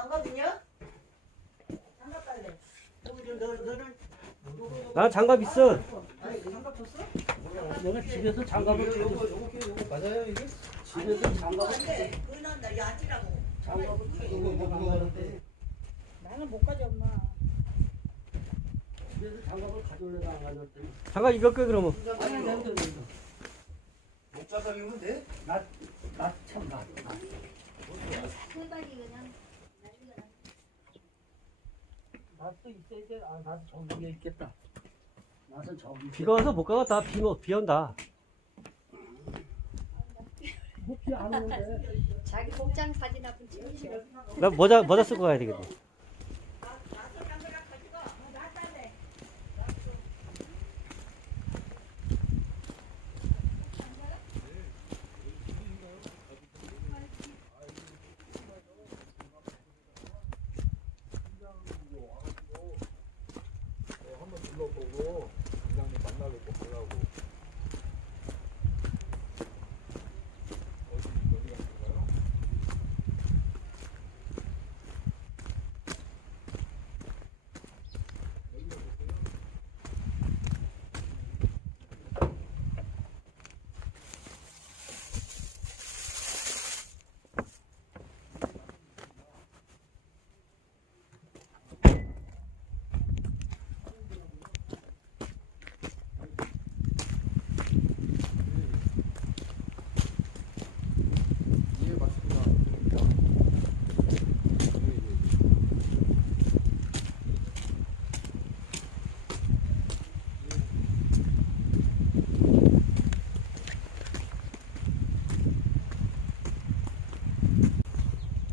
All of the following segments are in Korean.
장갑 있냐? 장갑 달래. 여기 저 너, 너는 나 장갑 있어. 아니 장갑 줬어? 내가 집에서 장갑을 요거 요거 요거 맞아요 이게? 집에서 장갑을 안 돼. 그거 난다 야지라고. 장갑을 요거 뭐 그거 하는데 나는 못 가져 엄마. 집에서 장갑을 가져올래가 안 가져올더니 장갑 이거 끄 그러면. 아니 내가 또 목자감이면 돼? 나참 나. 세발이 그냥 나도 있어야 돼. 아 나도 저기 위에 있겠다. 나는 저기 비가 와서 못 가겠다. 비, 뭐, 비 온다. 비안 오는데. 자기 복장 사진 한번 찍으시오. 나 모자, 모자 쓰고 가야 되겠네. 한번 둘러보고 부장님 만나뵙고 가려고 어디 어디 갔을까요? 예 맞습니다. 예, 예, 예.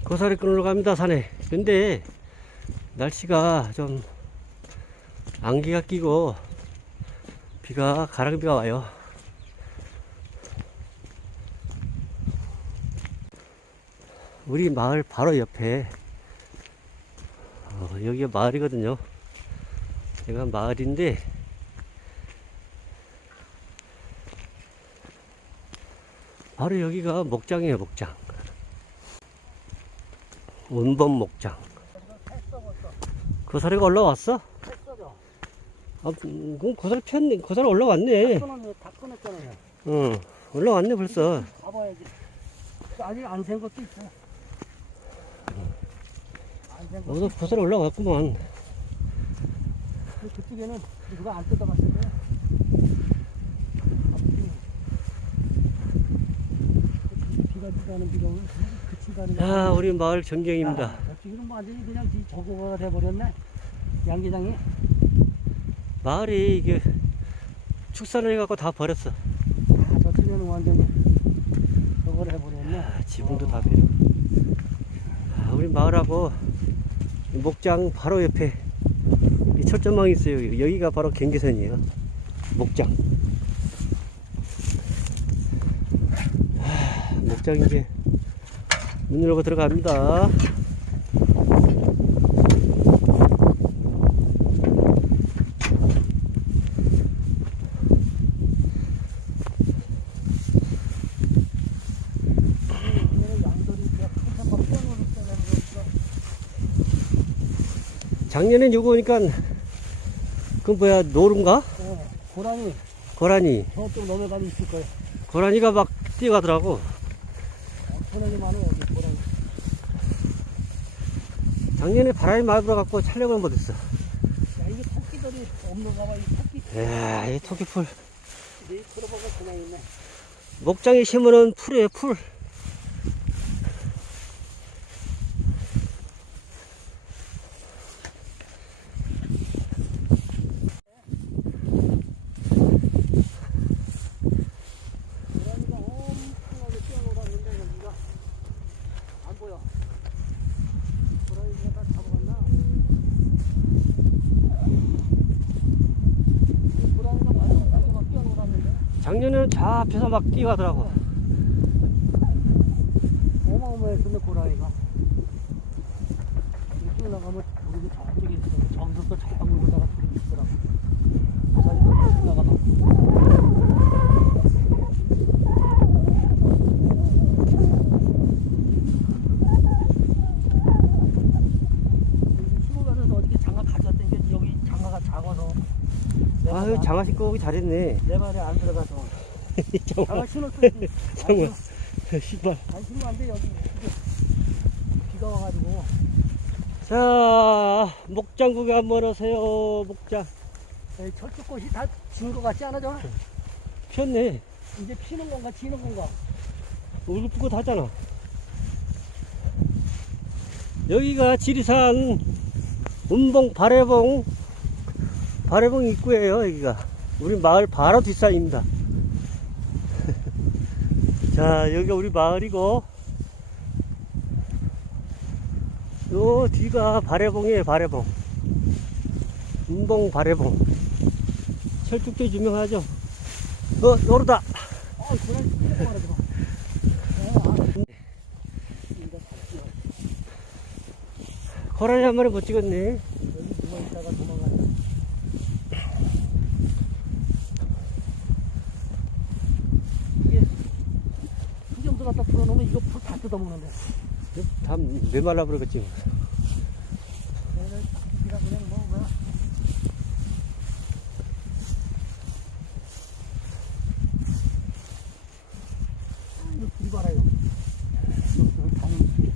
고사리 끊으러 갑니다, 산에. 근데, 날씨가 좀, 안개가 끼고, 비가, 가랑비가 와요. 우리 마을 바로 옆에, 어, 여기가 마을이거든요. 여기가 마을인데, 바로 여기가 목장이에요, 목장. 원범 목장. 고사리가 올라왔어? 했어죠. 아, 음, 그럼 고사리 폈네. 고사리 올라왔네. 끊었네. 다 끊었잖아요. 응, 올라왔네, 벌써. 가봐야지. 아직 안센 것도 있어. 안센 것도 어, 고사리 올라왔구만. 그- 그쪽에는 누가 안 뜯어봤을 거야. 그 비가 비가 는 비가 오면 그치 가는 야, 우리 마을 전경입니다. 뭐 완전히 그냥 이 저거가 돼버렸네. 양계장이. 마을이 이게 축산을 해갖고 다 버렸어. 아, 저쪽에는 완전히 저걸 해버렸네. 아, 지붕도 다 빌어. 아, 우리 마을하고 이 목장 바로 옆에 이 철조망이 있어요. 여기가 바로 경계선이에요. 목장. 아, 목장 이제 문 열고 들어갑니다. 작년엔 요거 오니까 그 뭐야 노른가? 어, 고라니 고라니. 저쪽 넘어가도 있을 거야. 고라니가 막 뛰어가더라고. 어, 고라니 많아 어디 고라니. 작년에 바람이 많이 불어갖고 촬영을 못했어. 야 이게 토끼들이 없는가 봐. 이 토끼 이야, 이 토끼풀. 네 들어보고 그냥 있네. 목장에 심으는 풀이에요, 풀. 작년에는 자 앞에서 막 뛰어가더라고. 어마어마했었네, 고라이가. 이쪽 나가면 우리도 저쪽에 있어. 저기서 또 자랑 물고다가 둘이 있더라고. 고사리 또 지나가나. 아유 장아식 거기 잘했네 내 말에 안 들어가서 장화, 장화 신었더니. 장화, 신발. 안 신으면 안 돼, 여기. 비가 와가지고. 자, 목장 구경 한번 하세요, 목장. 에이, 철쭉꽃이 다진것 같지 않아, 저? 피었네. 이제 피는 건가, 지는 건가? 붓고 다잖아. 여기가 지리산 운봉 발해봉 발해봉 입구예요 여기가 우리 마을 바로 뒷산입니다 자 여기가 우리 마을이고 요 뒤가 발해봉이에요 발해봉. 운봉 발해봉. 철쭉도 유명하죠? 어 노르다. 고라니 한 마리 못 찍었네 여기 누워 있다가 도망가네. 이게 수정도 갖다 풀어놓으면 이거 풀 다 뜯어먹는데. 다 메말라. 얘는 기가 그냥 뭐 뭐야. 아, 이거 길. 다니는 길.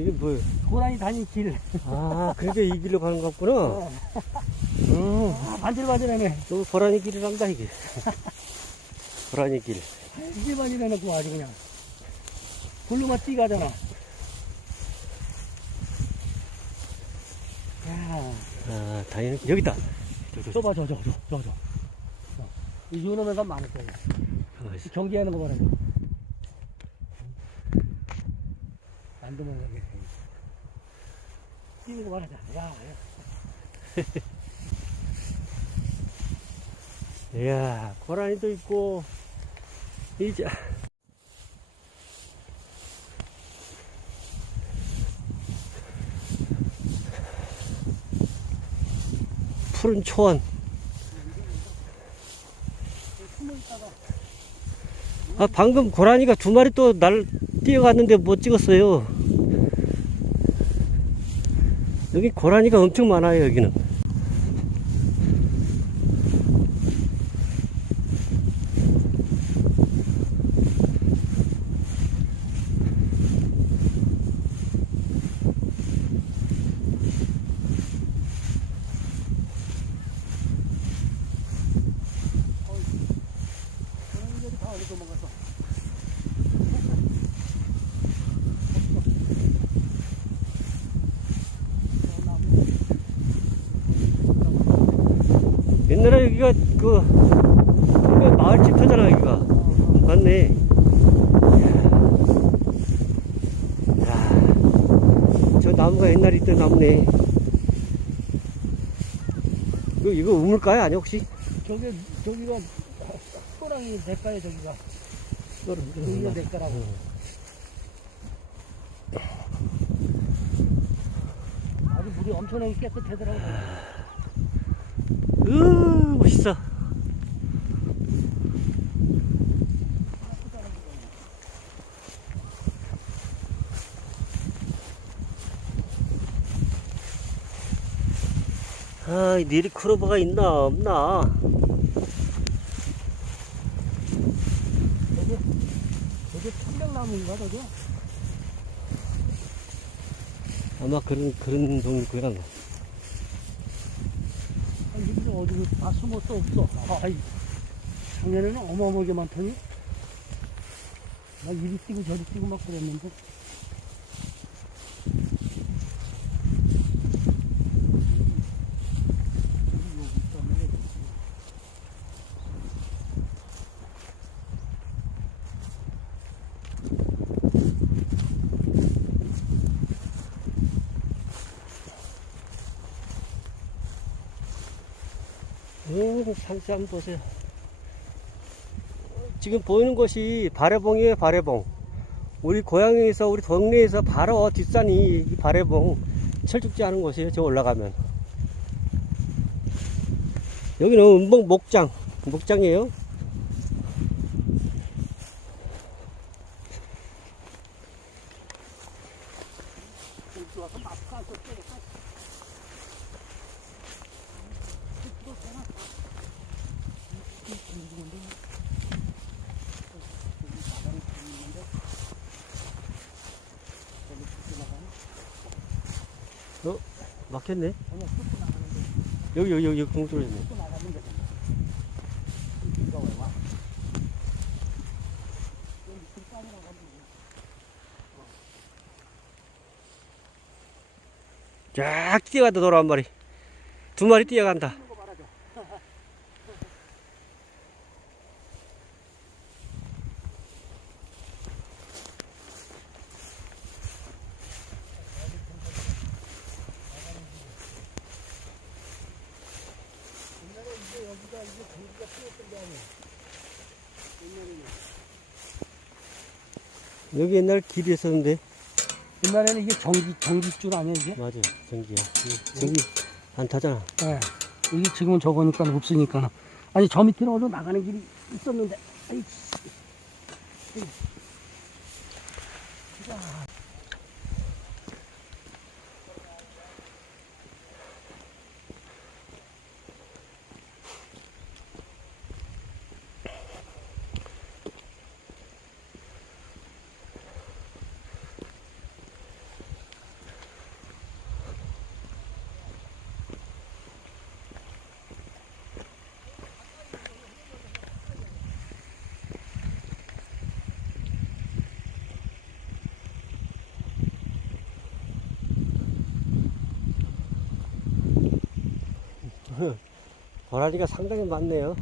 이게 뭐예요? 고라니 다니는 길. 아, 그러니까 이 길로 가는 것 같구나. 어. 음, 아, 반질반질하네. 또 고라니 길이란다, 이게. 고라니 길. 반질반질해놓고 아주 그냥. 불로만 뛰가잖아. 야, 아, 다니는, 여기다. 저, 저, 저 봐, 저, 저, 저, 저, 저. 저. 이 요놈에가 많을 거야. 가만히 있어. 경기하는 거 봐라. 안 도망가게. 뛰는 거 봐라. 야, 야. 이야, 고라니도 있고, 이제. 푸른 초원. 아, 방금 고라니가 두 마리 또 날 뛰어갔는데 못 찍었어요. 여기 고라니가 엄청 많아요, 여기는. 고라니들이 다 어디 도망갔어. 저 나무. 옛날에 여기가 그 동네 마을 집터잖아 여기가 맞네 야, 저 나무가 옛날에 있던 나무네 이거, 이거 우물가야 아니 혹시? 저기, 저기가 호랑이 내과에 저기가. 여기가 내과라고. 아주 물이 엄청나게 깨끗하더라고. 으 멋있어 아, 이 니리 크로버가 있나 없나? 저게, 저게 청백나무인가, 저게? 아마 그런 그런 동일 거야. 어디 다 숨었어, 없어. 아이, 작년에는 어마어마하게 많더니. 나 이리 뛰고 저리 뛰고 막 그랬는데. 오, 산세 한번 보세요. 지금 보이는 곳이 바래봉이에요, 바래봉. 우리 고향에서, 우리 동네에서 바로 뒷산이 이 바래봉 철쭉지 하는 곳이에요, 저 올라가면. 여기는 은봉 목장, 목장이에요. 여기 와서 마스크 안 썼대. 건데. 여기 나가는 길이 있는데. 저기 쑥 나가네. 막혔네. 여기, 여기, 여기? 여기 길 빠져나가면 쫙 뛰어간다, 돌아 한 마리. 두 마리 뛰어간다. 거 말아줘. 여기 옛날 길이 있었는데. 옛날에는 이게 전기, 전기줄 아니야, 이게? 맞아, 전기야. 이 전기 안 타잖아. 예. 이게 지금은 저거니까 없으니까. 아니, 저 밑으로 어디 나가는 길이 있었는데. 아이, 고라니가 상당히 많네요.